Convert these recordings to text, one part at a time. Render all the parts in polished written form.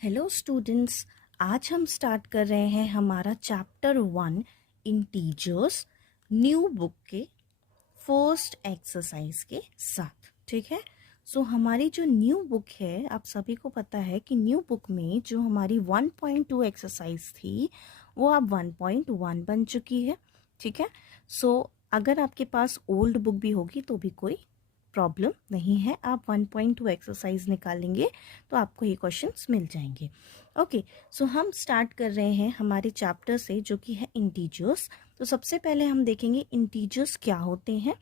Hello students, आज हम start कर रहे हैं हमारा चैप्टर 1 इंटीजर्स न्यू बुक के फर्स्ट एक्सरसाइज के साथ। ठीक है। सो हमारी जो न्यू बुक है, आप सभी को पता है कि न्यू बुक में जो हमारी 1.2 एक्सरसाइज थी वो अब 1.1 बन चुकी है। ठीक है। सो अगर आपके पास ओल्ड बुक भी होगी तो भी कोई प्रॉब्लम नहीं है, आप 1.2 एक्सरसाइज निकालेंगे तो आपको ये क्वेश्चंस मिल जाएंगे। ओके, सो हम स्टार्ट कर रहे हैं हमारे चैप्टर से जो कि है इंटीजर्स। तो सबसे पहले हम देखेंगे इंटीजर्स क्या होते हैं।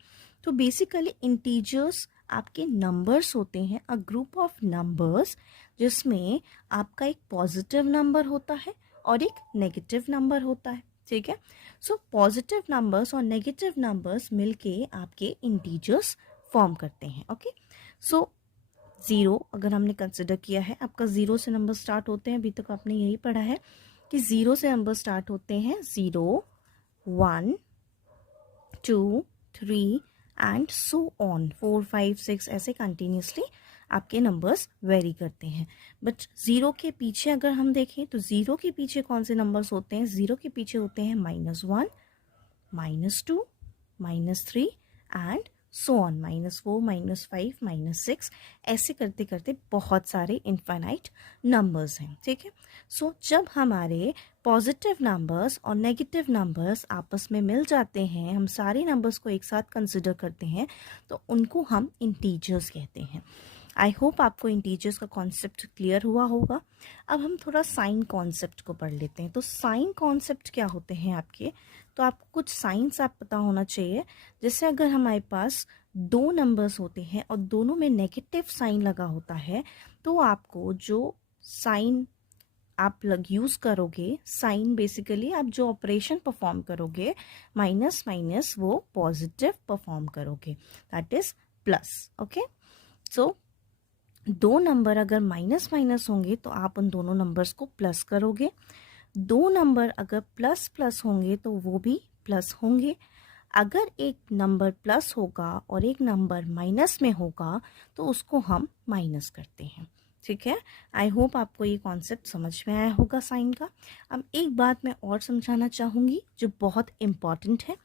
तो बेसिकली इंटीजर्स आपके नंबर्स होते हैं, अ ग्रुप ऑफ नंबर्स जिसमें आपका एक पॉजिटिव नंबर होता है और एक नेगेटिव नंबर होता है। ठीक है। सो पॉजिटिव नंबर्स और नेगेटिव नंबर्स मिलके आपके इंटीजर्स फॉर्म करते हैं। ओके, सो ज़ीरो अगर हमने कंसिडर किया है, आपका ज़ीरो से नंबर स्टार्ट होते हैं, अभी तक आपने यही पढ़ा है कि ज़ीरो से नंबर स्टार्ट होते हैं, 0, 1, 2, 3 एंड सो ऑन, 4, 5, 6 ऐसे कंटिन्यूसली आपके नंबर्स वेरी करते हैं। बट ज़ीरो के पीछे अगर हम देखें तो ज़ीरो के पीछे कौन से नंबर्स होते हैं? ज़ीरो के पीछे होते हैं -1, -2, -3 एंड सो ऑन, -4, -5, -6 ऐसे करते करते बहुत सारे इनफाइनाइट नंबर्स हैं। ठीक है। सो जब हमारे पॉजिटिव नंबर्स और नेगेटिव नंबर्स आपस में मिल जाते हैं, हम सारे नंबर्स को एक साथ कंसिडर करते हैं, तो उनको हम इंटीजर्स कहते हैं। आई होप आपको इंटीजर्स का कॉन्सेप्ट क्लियर हुआ होगा। अब हम थोड़ा साइन कॉन्सेप्ट को पढ़ लेते हैं। तो साइन कॉन्सेप्ट क्या होते हैं आपके? तो आपको कुछ साइंस आप पता होना चाहिए। जैसे अगर हमारे पास दो नंबर्स होते हैं और दोनों में नेगेटिव साइन लगा होता है, तो आपको जो साइन आप यूज़ करोगे, साइन बेसिकली आप जो ऑपरेशन परफॉर्म करोगे, माइनस माइनस वो पॉजिटिव परफॉर्म करोगे, दैट इज प्लस। ओके, सो दो नंबर अगर माइनस माइनस होंगे तो आप उन दोनों नंबर्स को प्लस करोगे। दो नंबर अगर प्लस प्लस होंगे तो वो भी प्लस होंगे। अगर एक नंबर प्लस होगा और एक नंबर माइनस में होगा तो उसको हम माइनस करते हैं। ठीक है। आई होप आपको ये कॉन्सेप्ट समझ में आया होगा साइन का। अब एक बात मैं और समझाना चाहूँगी जो बहुत इम्पॉर्टेंट है।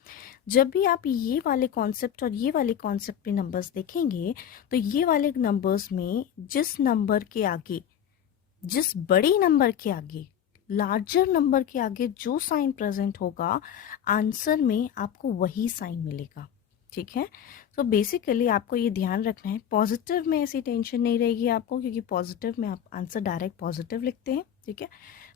जब भी आप ये वाले कॉन्सेप्ट और ये वाले कॉन्सेप्ट पे नंबर्स देखेंगे तो ये वाले नंबर्स में जिस नंबर के आगे, जिस बड़े नंबर के आगे, लार्जर नंबर के आगे जो साइन प्रेजेंट होगा, आंसर में आपको वही साइन मिलेगा। ठीक है। तो बेसिकली आपको ये ध्यान रखना है, पॉजिटिव में ऐसी टेंशन नहीं रहेगी आपको, क्योंकि पॉजिटिव में आप आंसर डायरेक्ट पॉजिटिव लिखते हैं। ठीक है।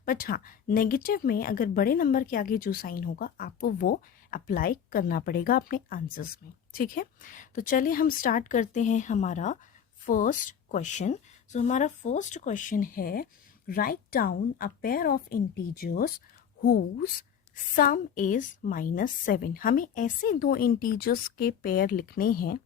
बट हाँ, नेगेटिव में अगर बड़े नंबर के आगे जो साइन होगा आपको वो अप्लाई करना पड़ेगा अपने आंसर्स में। ठीक है। तो चलिए हम स्टार्ट करते हैं हमारा फर्स्ट क्वेश्चन। सो हमारा फर्स्ट क्वेश्चन है, write down a pair of integers whose sum is -7। हमें ऐसे दो इंटीजर्स के पेयर लिखने हैं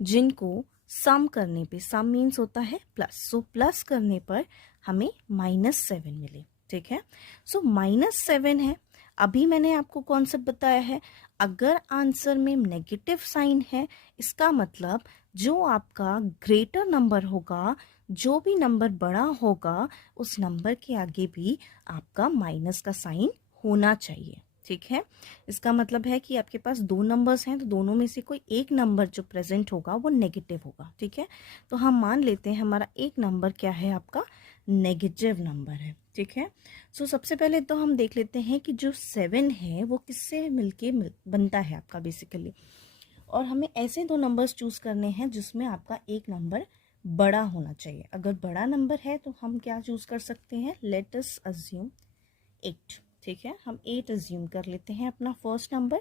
जिनको सम करने पे, सम मीन्स होता है प्लस, सो प्लस करने पर हमें -7 मिले। ठीक है। सो -7 है। अभी मैंने आपको कॉन्सेप्ट बताया है, अगर आंसर में नेगेटिव साइन है इसका मतलब जो आपका ग्रेटर नंबर होगा, जो भी नंबर बड़ा होगा, उस नंबर के आगे भी आपका माइनस का साइन होना चाहिए। ठीक है। इसका मतलब है कि आपके पास दो नंबर्स हैं तो दोनों में से कोई एक नंबर जो प्रेजेंट होगा वो नेगेटिव होगा। ठीक है। तो हम मान लेते हैं हमारा एक नंबर क्या है, आपका नेगेटिव नंबर है। ठीक है। सो सबसे पहले तो हम देख लेते हैं कि जो 7 है वो किससे मिलके बनता है आपका बेसिकली, और हमें ऐसे दो नंबर्स चूज करने हैं जिसमें आपका एक नंबर बड़ा होना चाहिए। अगर बड़ा नंबर है तो हम क्या चूज कर सकते हैं, लेट अस अज्यूम 8। ठीक है, हम 8 अज्यूम कर लेते हैं अपना फर्स्ट नंबर।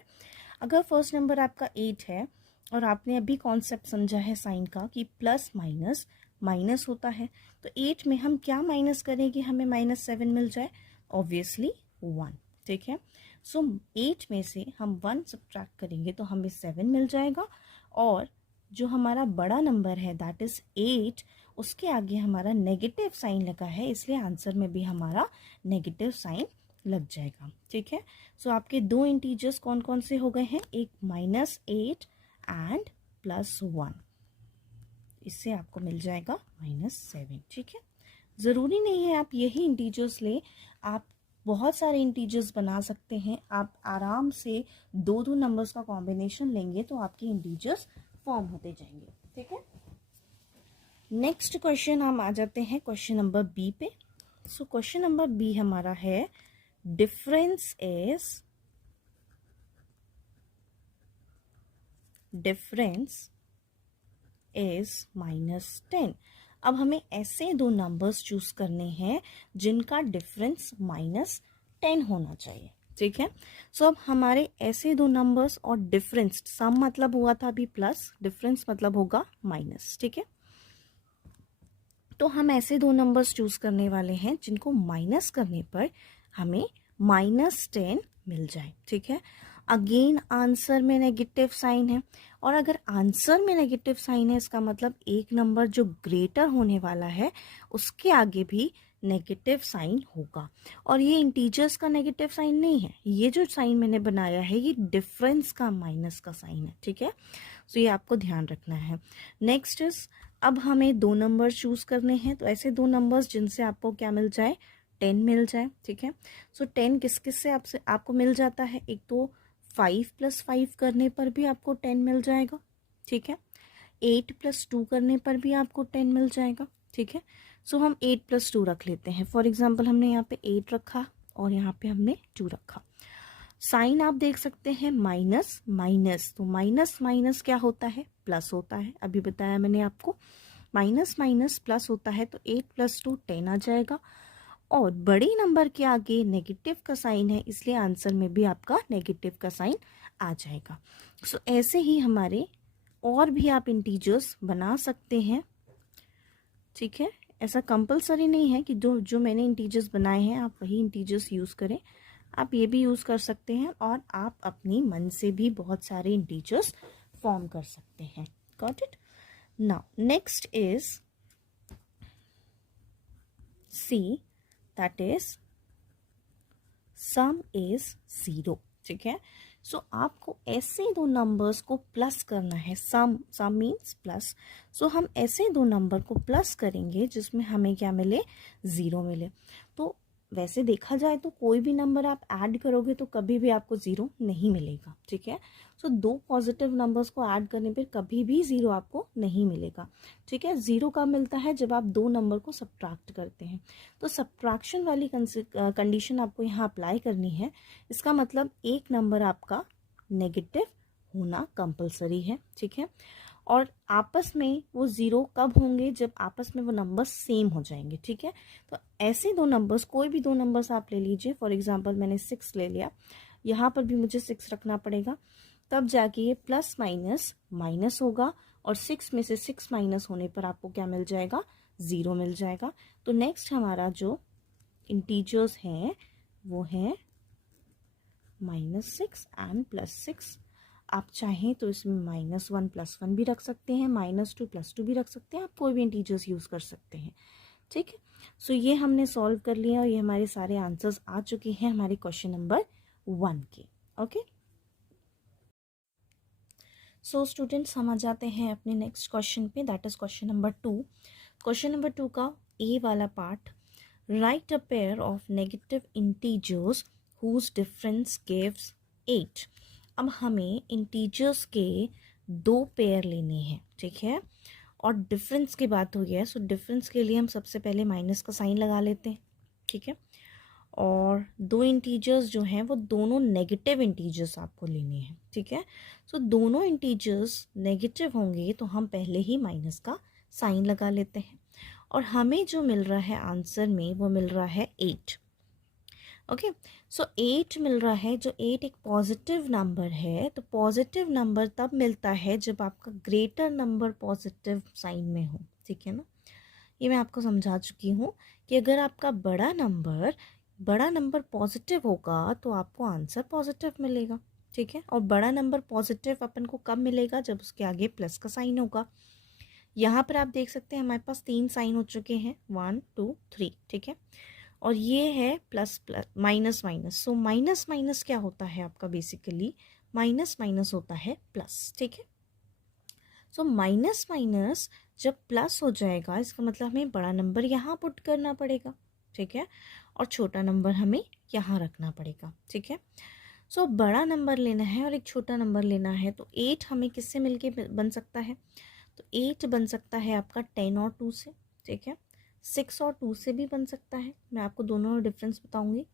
अगर फर्स्ट नंबर आपका 8 है और आपने अभी कॉन्सेप्ट समझा है साइन का कि प्लस माइनस माइनस होता है, तो 8 में हम क्या माइनस करेंगे हमें -7 मिल जाए, ऑब्वियसली 1। ठीक है। सो 8 में से हम 1 सब्ट्रैक्ट करेंगे तो हमें 7 मिल जाएगा, और जो हमारा बड़ा नंबर है दैट इज 8, उसके आगे हमारा नेगेटिव साइन लगा है, इसलिए आंसर में भी हमारा नेगेटिव साइन लग जाएगा। ठीक है। सो आपके दो इंटीजर्स कौन कौन से हो गए हैं, एक -8 एंड +1, इससे आपको मिल जाएगा -7। ठीक है। ज़रूरी नहीं है आप यही इंटीजर्स ले, आप बहुत सारे इंटीजर्स बना सकते हैं। आप आराम से दो दो नंबर्स का कॉम्बिनेशन लेंगे तो आपके इंटीजर्स फॉर्म होते जाएंगे। ठीक है, नेक्स्ट क्वेश्चन हम आ जाते हैं क्वेश्चन नंबर बी पे। सो क्वेश्चन नंबर बी हमारा है डिफरेंस इज -10। अब हमें ऐसे दो नंबर्स चूज करने हैं जिनका डिफरेंस -10 होना चाहिए। ठीक है, सो अब हमारे ऐसे दो नंबर्स और डिफरेंस, सम मतलब हुआ था अभी प्लस, डिफरेंस मतलब होगा माइनस। ठीक है, तो हम ऐसे दो नंबर्स चूज करने वाले हैं जिनको माइनस करने पर हमें -10 मिल जाए। ठीक है, अगेन आंसर में नेगेटिव साइन है, और अगर आंसर में नेगेटिव साइन है इसका मतलब एक नंबर जो ग्रेटर होने वाला है उसके आगे भी नेगेटिव साइन होगा। और ये इंटीजर्स का नेगेटिव साइन नहीं है, ये जो साइन मैंने बनाया है ये डिफरेंस का माइनस का साइन है। ठीक है, तो ये आपको ध्यान रखना है। नेक्स्ट इज, अब हमें दो नंबर चूज करने हैं, तो ऐसे दो नंबर्स जिनसे आपको क्या मिल जाए, 10 मिल जाए। ठीक है, सो 10 किस किस से आपको मिल जाता है, एक तो 5 + 5 करने पर भी आपको 10 मिल जाएगा। ठीक है, 8 + 2 करने पर भी आपको 10 मिल जाएगा। ठीक है, सो हम 8 + 2 रख लेते हैं। फॉर एग्जाम्पल हमने यहाँ पे 8 रखा और यहाँ पे हमने 2 रखा। साइन आप देख सकते हैं माइनस माइनस, तो माइनस माइनस क्या होता है, प्लस होता है। अभी बताया मैंने आपको, माइनस माइनस प्लस होता है, तो 8 + 2 10 आ जाएगा। और बड़े नंबर के आगे नेगेटिव का साइन है, इसलिए आंसर में भी आपका नेगेटिव का साइन आ जाएगा। सो ऐसे ही हमारे और भी आप इंटीजर्स बना सकते हैं। ठीक है, ऐसा कंपलसरी नहीं है कि जो जो मैंने इंटीजर्स बनाए हैं आप वही इंटीजर्स यूज़ करें, आप ये भी यूज़ कर सकते हैं, और आप अपनी मन से भी बहुत सारे इंटीजर्स फॉर्म कर सकते हैं। Got it? Now next is C, that is sum is 0। ठीक है, सो आपको ऐसे दो नंबर्स को प्लस करना है, सम मीन्स प्लस। सो हम ऐसे दो नंबर को प्लस करेंगे जिसमें हमें क्या मिले, 0 मिले। तो वैसे देखा जाए तो कोई भी नंबर आप ऐड करोगे तो कभी भी आपको 0 नहीं मिलेगा। ठीक है, सो दो पॉजिटिव नंबर्स को ऐड करने पर कभी भी 0 आपको नहीं मिलेगा। ठीक है, 0 कब मिलता है, जब आप दो नंबर को सब्ट्रैक्ट करते हैं। तो सब्ट्रैक्शन वाली कंडीशन आपको यहाँ अप्लाई करनी है। इसका मतलब एक नंबर आपका नेगेटिव होना कंपलसरी है। ठीक है, और आपस में वो 0 कब होंगे, जब आपस में वो नंबर्स सेम हो जाएंगे। ठीक है, तो ऐसे दो नंबर्स, कोई भी दो नंबर्स आप ले लीजिए। फॉर एग्जांपल मैंने 6 ले लिया, यहाँ पर भी मुझे 6 रखना पड़ेगा, तब जाके ये प्लस माइनस माइनस होगा, और 6 में से 6 माइनस होने पर आपको क्या मिल जाएगा, 0 मिल जाएगा। तो नेक्स्ट हमारा जो इंटीजर्स हैं वो है -6 एंड +6। आप चाहें तो इसमें -1 + 1 भी रख सकते हैं, -2 + 2 भी रख सकते हैं, आप कोई भी इंटीजर्स यूज़ कर सकते हैं। ठीक है, सो ये हमने सॉल्व कर लिया और ये हमारे सारे आंसर्स आ चुके हैं हमारे क्वेश्चन नंबर 1 के। ओके, सो स्टूडेंट्स हम आ जाते हैं अपने नेक्स्ट क्वेश्चन पे, that is question number 2। Question number 2 का ए वाला part, right a pair of negative integers whose difference gives 8। अब हमें इंटीजर्स के दो पेयर लेने हैं। ठीक है, और डिफरेंस की बात हो गया है, सो डिफरेंस के लिए हम सबसे पहले माइनस का साइन लगा लेते हैं। ठीक है, और दो इंटीजर्स जो हैं वो दोनों नेगेटिव इंटीजर्स आपको लेने हैं। ठीक है, सो दोनों इंटीजर्स नेगेटिव होंगे तो हम पहले ही माइनस का साइन लगा लेते हैं, और हमें जो मिल रहा है आंसर में वो मिल रहा है 8। ओके, सो 8 मिल रहा है, जो 8 एक पॉजिटिव नंबर है, तो पॉजिटिव नंबर तब मिलता है जब आपका ग्रेटर नंबर पॉजिटिव साइन में हो। ठीक है ना, ये मैं आपको समझा चुकी हूँ कि अगर आपका बड़ा नंबर पॉजिटिव होगा तो आपको आंसर पॉजिटिव मिलेगा। ठीक है, और बड़ा नंबर पॉजिटिव अपन को कब मिलेगा, जब उसके आगे प्लस का साइन होगा। यहाँ पर आप देख सकते हैं हमारे पास 3 साइन हो चुके हैं, 1 2 3। ठीक है, और ये है plus plus minus minus. So minus minus क्या होता है आपका, बेसिकली माइनस माइनस होता है प्लस। ठीक है, सो माइनस माइनस जब प्लस हो जाएगा इसका मतलब हमें बड़ा नंबर यहाँ पुट करना पड़ेगा, ठीक है, और छोटा नंबर हमें यहाँ रखना पड़ेगा, ठीक है। सो बड़ा नंबर लेना है और एक छोटा नंबर लेना है, तो 8 हमें किससे मिलके बन सकता है, तो 8 बन सकता है आपका 10 और 2 से, ठीक है। 6 और 2 से भी बन सकता है, मैं आपको दोनों डिफरेंस बताऊंगी।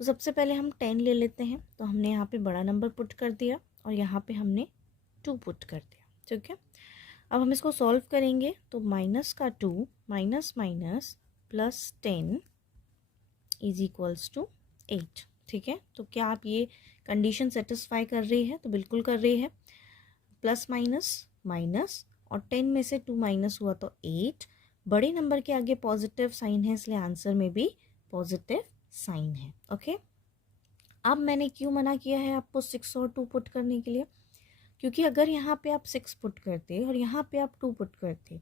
तो सबसे पहले हम 10 ले लेते हैं, तो हमने यहाँ पे बड़ा नंबर पुट कर दिया और यहाँ पे हमने 2 पुट कर दिया, ठीक है। अब हम इसको सॉल्व करेंगे, तो माइनस का 2 minus minus plus 10 is equals to 8, ठीक है। तो क्या आप ये कंडीशन सेटिस्फाई कर रही है, तो बिल्कुल कर रही है। प्लस माइनस माइनस और 10 में से 2 माइनस हुआ तो 8, बड़े नंबर के आगे पॉजिटिव साइन है इसलिए आंसर में भी पॉजिटिव साइन है, ओके। अब मैंने क्यों मना किया है आपको 6 और 2 पुट करने के लिए, क्योंकि अगर यहाँ पे आप 6 पुट करते और यहाँ पे आप 2 पुट करते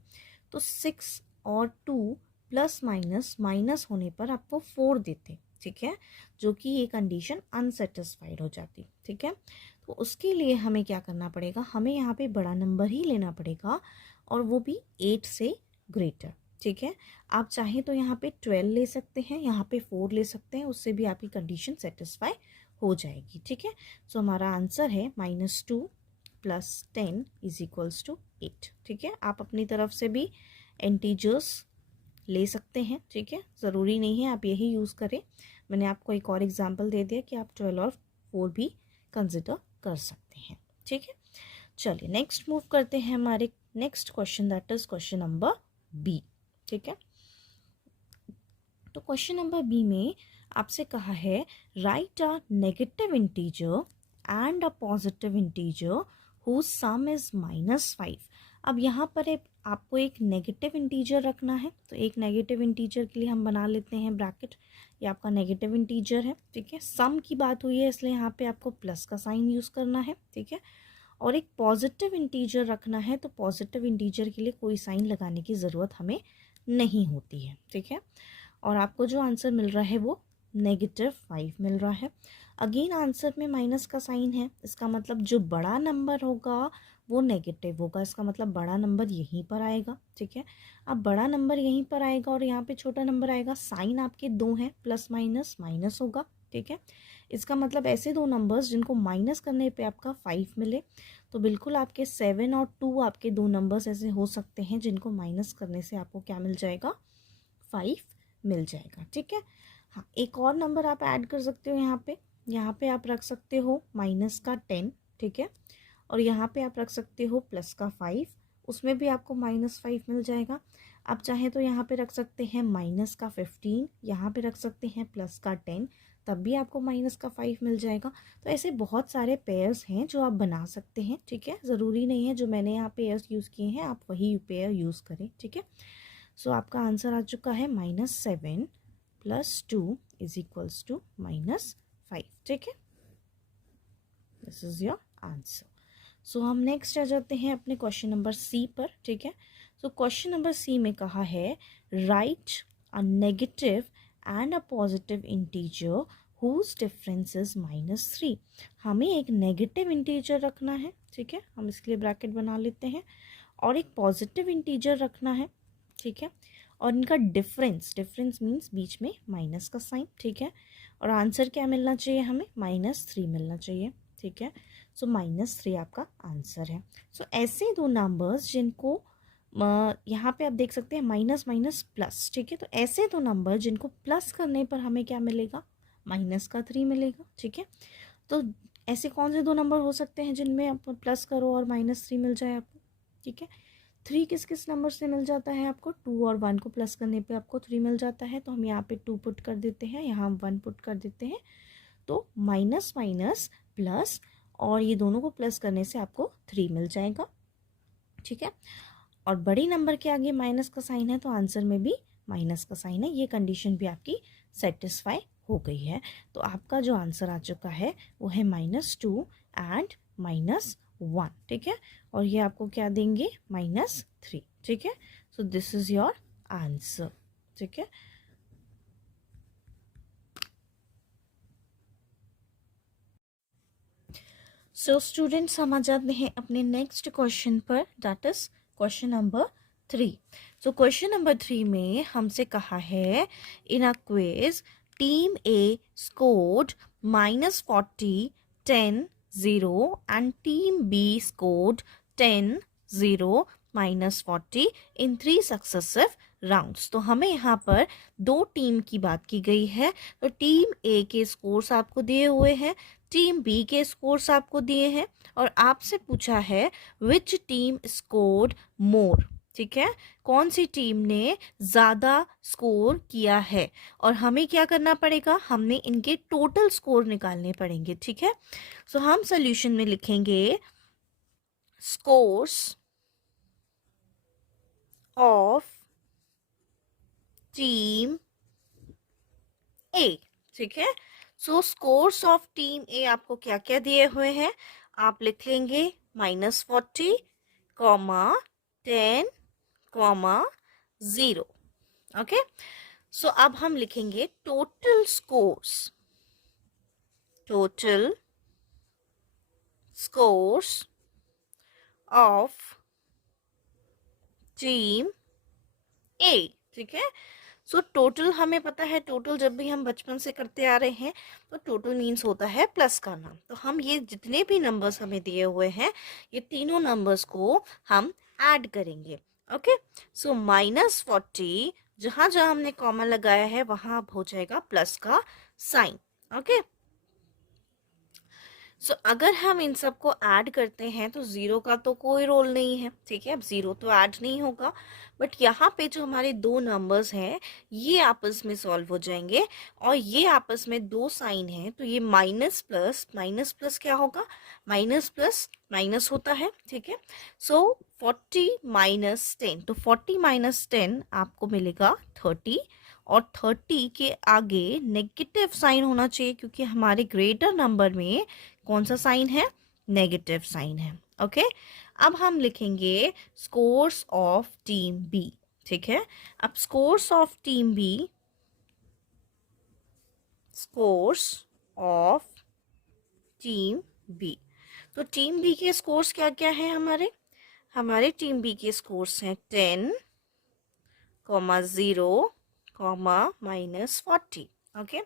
तो 6 और 2 प्लस माइनस माइनस होने पर आपको 4 देते, ठीक है, जो कि ये कंडीशन अनसेटिस्फाइड हो जाती, ठीक है। तो उसके लिए हमें क्या करना पड़ेगा, हमें यहाँ पे बड़ा नंबर ही लेना पड़ेगा और वो भी 8 से ग्रेटर, ठीक है। आप चाहें तो यहाँ पे 12 ले सकते हैं, यहाँ पे 4 ले सकते हैं, उससे भी आपकी कंडीशन सेटिस्फाई हो जाएगी, ठीक है। सो हमारा आंसर है -2 प्लस 10 इज इक्वल्स टू 8, ठीक है। आप अपनी तरफ से भी इंटीजर्स ले सकते हैं, ठीक है, ज़रूरी नहीं है आप यही यूज़ करें। मैंने आपको एक और एग्जांपल दे दिया कि आप 12 और 4 भी कंसिडर कर सकते हैं, ठीक है। चलिए नेक्स्ट मूव करते हैं हमारे next question, that is question number B, ठीक है। तो क्वेश्चन नंबर बी में आपसे कहा है right a negative integer and a positive integer whose sum is -5। अब यहाँ पर आपको एक नेगेटिव इंटीजर रखना है, तो एक नेगेटिव इंटीजर के लिए हम बना लेते हैं ब्रैकेट, ये आपका नेगेटिव इंटीजर है, ठीक है। सम की बात हुई है इसलिए यहाँ पे आपको प्लस का साइन यूज़ करना है, ठीक है। और एक पॉजिटिव इंटीजर रखना है, तो पॉजिटिव इंटीजर के लिए कोई साइन लगाने की ज़रूरत हमें नहीं होती है, ठीक है। और आपको जो आंसर मिल रहा है वो -5 मिल रहा है। अगेन आंसर में माइनस का साइन है, इसका मतलब जो बड़ा नंबर होगा वो नेगेटिव होगा, इसका मतलब बड़ा नंबर यहीं पर आएगा, ठीक है। अब बड़ा नंबर यहीं पर आएगा और यहाँ पे छोटा नंबर आएगा, साइन आपके 2 हैं, प्लस माइनस माइनस होगा, ठीक है। इसका मतलब ऐसे दो नंबर्स जिनको माइनस करने पे आपका 5 मिले, तो बिल्कुल आपके 7 और 2 आपके दो नंबर्स ऐसे हो सकते हैं जिनको माइनस करने से आपको क्या मिल जाएगा, 5 मिल जाएगा, ठीक है। हाँ, एक और नंबर आप ऐड कर सकते हो यहाँ पे आप रख सकते हो माइनस का 10, ठीक है, और यहाँ पे आप रख सकते हो प्लस का 5, उसमें भी आपको -5 मिल जाएगा। आप चाहें तो यहाँ पे रख सकते हैं माइनस का 15, यहाँ पे रख सकते हैं प्लस का 10, तब भी आपको माइनस का 5 मिल जाएगा। तो ऐसे बहुत सारे पेयर्स हैं जो आप बना सकते हैं, ठीक है। ज़रूरी नहीं है जो मैंने यहाँ पेयर्स यूज़ किए हैं आप वही पेयर यूज़ करें, ठीक है। सो आपका आंसर आ चुका है -7 + 2 इज इक्वल्स टू -5, ठीक है। This is your answer. So हम नेक्स्ट आ जाते हैं अपने क्वेश्चन नंबर सी पर, ठीक है। सो क्वेश्चन नंबर सी में कहा है right a negative and a positive integer whose difference is -3। हमें एक नेगेटिव इंटीजर रखना है, ठीक है, हम इसके लिए ब्रैकेट बना लेते हैं, और एक पॉजिटिव इंटीजर रखना है, ठीक है, और इनका डिफरेंस मीन्स बीच में माइनस का साइन, ठीक है। और आंसर क्या मिलना चाहिए हमें, -3 मिलना चाहिए, ठीक है। सो -3 आपका आंसर है। सो ऐसे दो नंबर्स जिनको यहाँ पे आप देख सकते हैं माइनस माइनस प्लस, ठीक है, तो ऐसे दो नंबर जिनको प्लस करने पर हमें क्या मिलेगा, -3 मिलेगा, ठीक है। तो ऐसे कौन से दो नंबर हो सकते हैं जिनमें आप प्लस करो और -3 मिल जाए आपको, ठीक है। 3 किस किस नंबर से मिल जाता है आपको, 2 और 1 को प्लस करने पे आपको 3 मिल जाता है, तो हम यहाँ पे 2 पुट कर देते हैं, यहाँ हम 1 पुट कर देते हैं, तो माइनस माइनस प्लस और ये दोनों को प्लस करने से आपको 3 मिल जाएगा, ठीक है। और बड़ी नंबर के आगे माइनस का साइन है तो आंसर में भी माइनस का साइन है, ये कंडीशन भी आपकी सेटिस्फाई हो गई है। तो आपका जो आंसर आ चुका है वो है -2 एंड -1, ठीक है, और ये आपको क्या देंगे, -3, ठीक है। So this is your answer, ठीक है। सो स्टूडेंट्स हम आ जाते हैं अपने नेक्स्ट क्वेश्चन पर, that is question number 3। So question number 3 में हमसे कहा है in a quiz team A scored -40, 10, 0 and team B scored 10, 0, -40 in 3 successive rounds. तो हमें यहाँ पर दो टीम की बात की गई है। तो टीम ए के स्कोर्स आपको दिए हुए हैं, टीम बी के स्कोर्स आपको दिए हैं और आपसे पूछा है विच टीम स्कोर्ड मोर। ठीक है, कौन सी टीम ने ज़्यादा स्कोर किया है और हमें क्या करना पड़ेगा, हमने इनके टोटल स्कोर निकालने पड़ेंगे। ठीक है, सो हम सोल्यूशन में लिखेंगे स्कोर्स ऑफ टीम ए। ठीक है, सो स्कोर्स ऑफ टीम ए आपको क्या क्या दिए हुए हैं, आप लिख लेंगे -40, 10, 0। ओके, सो अब हम लिखेंगे total scores, total scores of team A. ठीक है, सो टोटल हमें पता है, टोटल जब भी हम बचपन से करते आ रहे हैं तो टोटल मीन्स होता है प्लस का नाम। तो हम ये जितने भी नंबर्स हमें दिए हुए हैं ये तीनों नंबर्स को हम ऐड करेंगे। ओके, सो -40 जहाँ जहाँ हमने कॉमा लगाया है वहाँ अब हो जाएगा प्लस का साइन। ओके, सो अगर हम इन सब को ऐड करते हैं तो ज़ीरो का तो कोई रोल नहीं है। ठीक है, अब ज़ीरो तो ऐड नहीं होगा, बट यहाँ पे जो हमारे दो नंबर्स हैं ये आपस में सॉल्व हो जाएंगे और ये आपस में दो साइन हैं तो ये माइनस प्लस क्या होगा, माइनस प्लस माइनस होता है। ठीक है, सो 40 - 10, तो 40 - 10 आपको मिलेगा 30 और 30 के आगे नेगेटिव साइन होना चाहिए क्योंकि हमारे ग्रेटर नंबर में कौन सा साइन है, नेगेटिव साइन है। ओके, अब हम लिखेंगे स्कोर्स ऑफ टीम बी। ठीक है, अब scores of team B, scores of team B, तो टीम बी के स्कोर्स क्या क्या है, हमारे टीम बी के स्कोर्स हैं 10, 0, -40। ओके,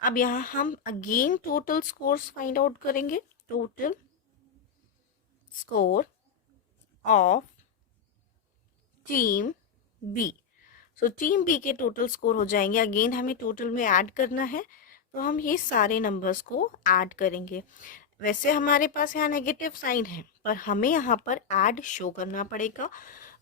अब यहाँ हम again total scores find out करेंगे, total score of team B. So team B के टोटल स्कोर हो जाएंगे, अगेन हमें टोटल में ऐड करना है तो हम ये सारे नंबर्स को ऐड करेंगे। वैसे हमारे पास यहाँ नेगेटिव साइन है पर हमें यहाँ पर ऐड शो करना पड़ेगा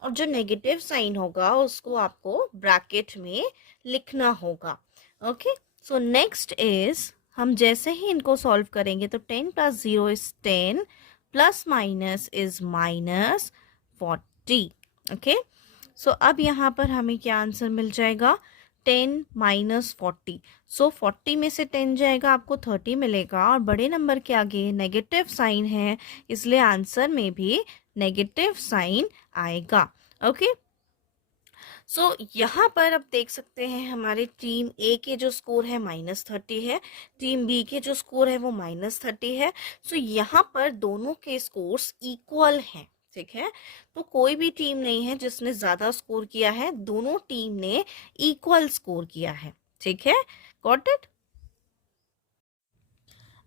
और जो नेगेटिव साइन होगा उसको आपको ब्रैकेट में लिखना होगा। ओके, सो नेक्स्ट इज हम जैसे ही इनको सॉल्व करेंगे तो 10 + 0 is 10, plus minus is -40। Okay, so अब यहाँ पर हमें क्या आंसर मिल जाएगा, 10 - 40। सो 40 में से 10 जाएगा आपको 30 मिलेगा और बड़े नंबर के आगे नेगेटिव साइन है इसलिए आंसर में भी नेगेटिव साइन आएगा। ओके, सो यहाँ पर अब देख सकते हैं हमारे टीम ए के जो स्कोर है -30 है, टीम बी के जो स्कोर है वो -30 है। सो यहाँ पर दोनों के स्कोर्स इक्वल हैं। ठीक है, तो कोई भी टीम नहीं है जिसने ज़्यादा स्कोर किया है, दोनों टीम ने इक्वल स्कोर किया है। ठीक है, गॉट इट।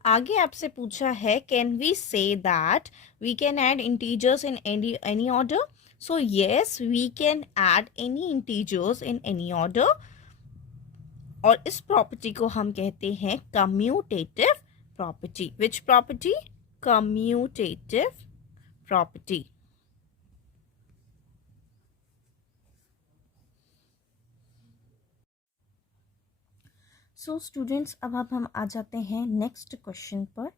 आगे आपसे पूछा है can we say that we can add integers in any order. So yes, we can add any integers in any order और इस प्रॉपर्टी को हम कहते हैं commutative property. Which property, commutative property. So students अब हम आ जाते हैं नेक्स्ट क्वेश्चन पर,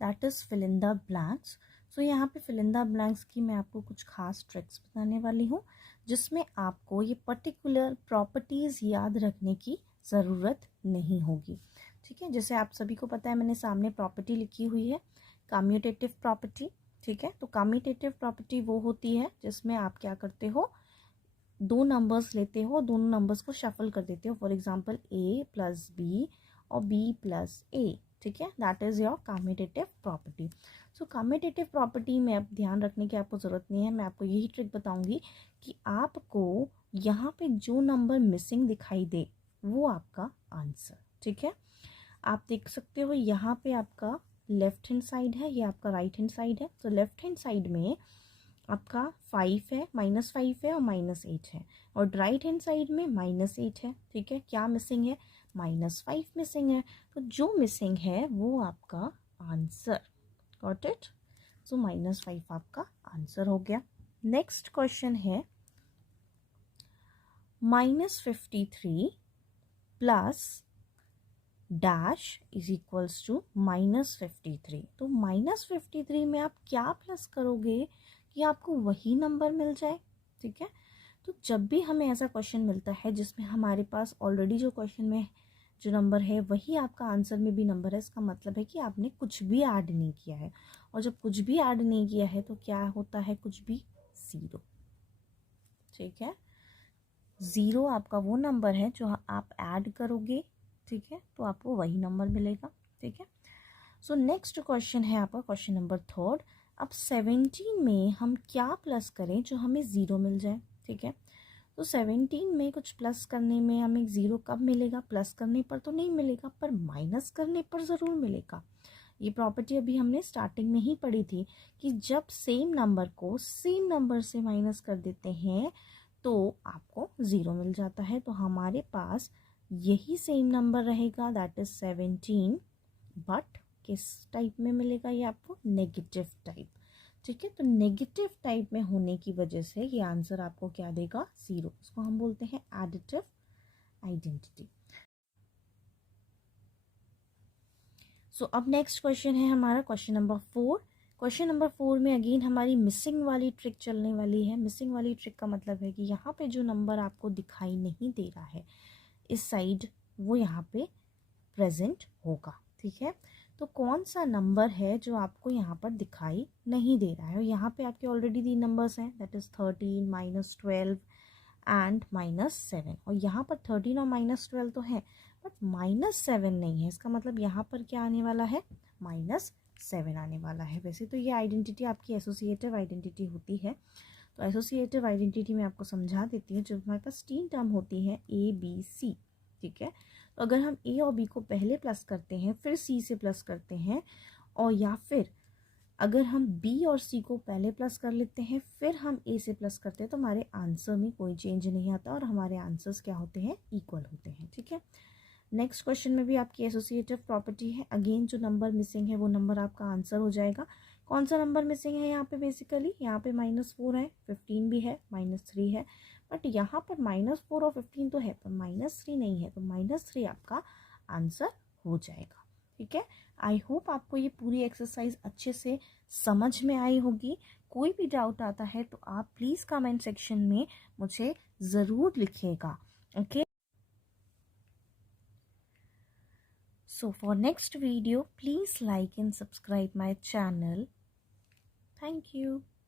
that is fill in the blanks. So यहाँ पे फिल इन द ब्लैंक्स की मैं आपको कुछ खास ट्रिक्स बताने वाली हूँ जिसमें आपको ये पर्टिकुलर प्रॉपर्टीज़ याद रखने की ज़रूरत नहीं होगी। ठीक है, जैसे आप सभी को पता है मैंने सामने प्रॉपर्टी लिखी हुई है, कम्यूटेटिव प्रॉपर्टी। ठीक है, तो कम्यूटेटिव प्रॉपर्टी वो होती है जिसमें आप क्या करते हो, दो नंबर्स लेते हो, दोनों नंबर्स को शफल कर देते हो। फॉर एग्जांपल a + b और b + a। ठीक है, that is your commutative property. So commutative property में अब ध्यान रखने की आपको ज़रूरत नहीं है, मैं आपको यही ट्रिक बताऊंगी कि आपको यहाँ पे जो नंबर मिसिंग दिखाई दे वो आपका आंसर, ठीक है। आप देख सकते हो यहाँ पे आपका लेफ्ट हैंड साइड है, ये आपका राइट हैंड साइड है। तो लेफ्ट हैंड साइड में आपका 5 है, -5 है और -8 है, और राइट हैंड साइड में -8 है, ठीक है। क्या मिसिंग है? -5 मिसिंग है। तो जो मिसिंग है वो आपका आंसर, गॉट इट। सो -5 आपका आंसर हो गया। नेक्स्ट क्वेश्चन है -53 plus dash is equals to -53। तो -53 में आप क्या प्लस करोगे कि आपको वही नंबर मिल जाए, ठीक है। तो जब भी हमें ऐसा क्वेश्चन मिलता है जिसमें हमारे पास ऑलरेडी जो क्वेश्चन में जो नंबर है वही आपका आंसर में भी नंबर है, इसका मतलब है कि आपने कुछ भी ऐड नहीं किया है। और जब कुछ भी ऐड नहीं किया है तो क्या होता है? कुछ भी, ज़ीरो, ठीक है। ज़ीरो आपका वो नंबर है जो आप ऐड करोगे, ठीक है, तो आपको वही नंबर मिलेगा, ठीक है। सो नेक्स्ट क्वेश्चन है आपका क्वेश्चन नंबर 3। अब 17 में हम क्या प्लस करें जो हमें ज़ीरो मिल जाए, ठीक है। तो 17 में कुछ प्लस करने में हमें ज़ीरो कब मिलेगा? प्लस करने पर तो नहीं मिलेगा, पर माइनस करने पर ज़रूर मिलेगा। ये प्रॉपर्टी अभी हमने स्टार्टिंग में ही पढ़ी थी कि जब सेम नंबर को सेम नंबर से माइनस कर देते हैं तो आपको ज़ीरो मिल जाता है। तो हमारे पास यही सेम नंबर रहेगा, दैट इज़ 17, बट किस टाइप में मिलेगा ये आपको? नेगेटिव टाइप, ठीक है। तो नेगेटिव टाइप में होने की वजह से ये आंसर आपको क्या देगा? ज़ीरो। इसको हम बोलते हैं एडिटिव आइडेंटिटी। सो अब नेक्स्ट क्वेश्चन है हमारा क्वेश्चन नंबर 4। क्वेश्चन नंबर 4 में अगेन हमारी मिसिंग वाली ट्रिक चलने वाली है। मिसिंग वाली ट्रिक का मतलब है कि यहाँ पे जो नंबर आपको दिखाई नहीं दे रहा है इस साइड, वो यहाँ पे प्रेजेंट होगा, ठीक है। तो कौन सा नंबर है जो आपको यहाँ पर दिखाई नहीं दे रहा है? और यहाँ पे आपके ऑलरेडी 3 नंबर्स हैं, दैट इज़ 13, -12 एंड -7। और यहाँ पर 13 और -12 तो है, बट -7 नहीं है। इसका मतलब यहाँ पर क्या आने वाला है? -7 आने वाला है। वैसे तो ये आइडेंटिटी आपकी एसोसिएटिव आइडेंटिटी होती है। तो एसोसिएटिव आइडेंटिटी में आपको समझा देती है। जब हमारे पास 3 टर्म होती हैं A, B, C, ठीक है, तो अगर हम A और B को पहले प्लस करते हैं फिर C से प्लस करते हैं, और या फिर अगर हम B और C को पहले प्लस कर लेते हैं फिर हम A से प्लस करते हैं, तो हमारे आंसर में कोई चेंज नहीं आता और हमारे आंसर्स क्या होते हैं? इक्वल होते हैं, ठीक है। नेक्स्ट क्वेश्चन में भी आपकी एसोसिएटिव प्रॉपर्टी है। अगेन जो नंबर मिसिंग है वो नंबर आपका आंसर हो जाएगा। कौन सा नंबर मिसिंग है यहाँ पे? बेसिकली यहाँ पे -4 है, 15 भी है, -3 है, बट यहाँ पर -4 और 15 तो है पर -3 नहीं है, तो -3 आपका आंसर हो जाएगा, ठीक है। आई होप आपको ये पूरी एक्सरसाइज अच्छे से समझ में आई होगी। कोई भी डाउट आता है तो आप प्लीज़ कमेंट सेक्शन में मुझे ज़रूर लिखिएगा, okay. So for next video, please like and subscribe my channel. Thank you.